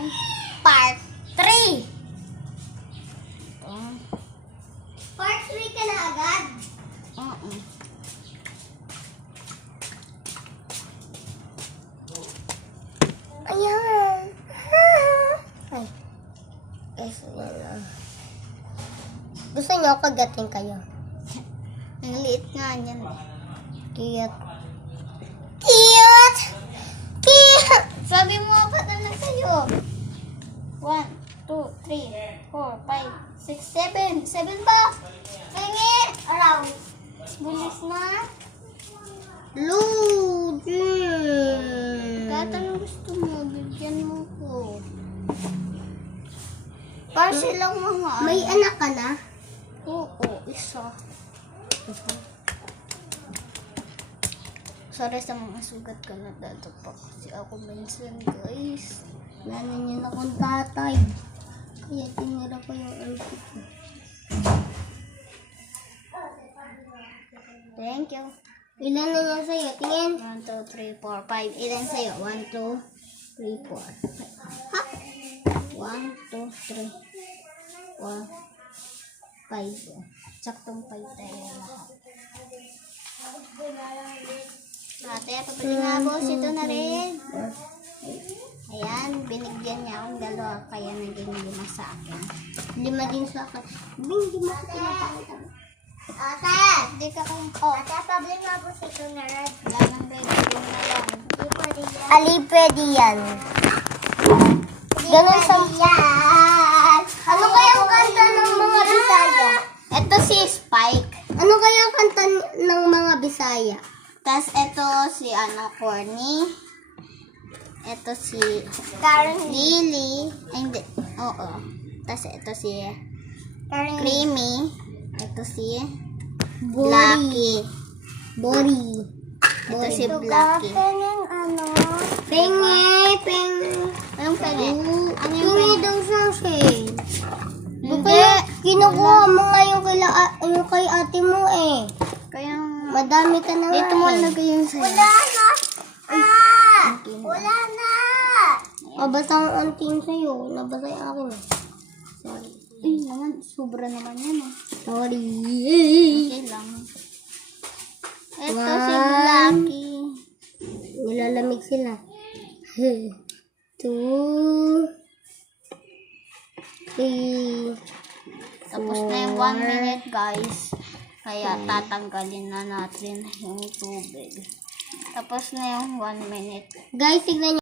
yung part 3. Part 3 ka na agad? Oo. Ayan. Ay. Guys, yan lang. Gusto niyo kagatin kayo? Ang liit nga niyan. Cute. Cute! Cute! Sabi mo, apat na lang sa'yo. 1, 2, 3, 4, 5, 6, 7. 7 pa. Tingin! Around. Bilis na. Loading. Kahit anong gusto mo, bigyan mo ko. Para Silang mga may anak ka na? Oo, isa. Sorry sa mga sugat ko na dadapak kasi ako minsan, guys. Wala niyo na akong tatay. Kaya tinira ko yung outfit ko. Thank you. Ilan na yan sa'yo? Tingin. 1, 2, 3, 4, 5. Ilan sa'yo? 1, 2, 3, 4. Ha? 1, 2, 3, 4, 5. Saktong 5 tayo lahat. Ate, pabili nga boss. Ito na rin. Ayan, binigyan niya akong 2. Kaya naging 5 sa akin. 5 din sa akin. Hindi mo sa pinapakita. Ate! Hindi ka kung... Oh, Ate, pabili nga po sa ito na red. wala nang ready yun na lang. Hindi pwede yan. Ali, pwede yan. Ganun sa... yan! Ano kayang kanta ng mga Bisaya? Ito si Spike. Ano kayang kanta ng mga Bisaya? Tapos ito si Corny. Ito si Karen Lily. Ay, hindi. Oo. Tapos ito si Creamy. Ito si Blacky. Bori. Ito si Blacky. Pengeng ano? Penge. Anong pwede? Ano yung Penge pwede? daw siya siya. Hindi. Kinukuha mo nga yung kay ate mo eh. Kaya Madami ka na nga dito mo eh. lagay yung sa'yo. Wala na. Okay na. Wala na. Mabasa ang anting sa'yo. Nabasa yung akin. Sorry. Ay, naman. Sobra naman yan eh. Sorry. Okay lang. Ito si One. Blacky. Nilalamig sila. 2 3 Tapos na yung 1 minute, guys. Kaya tatanggalin na natin yung tubig. Tapos na yung 1 minute. Guys, tignan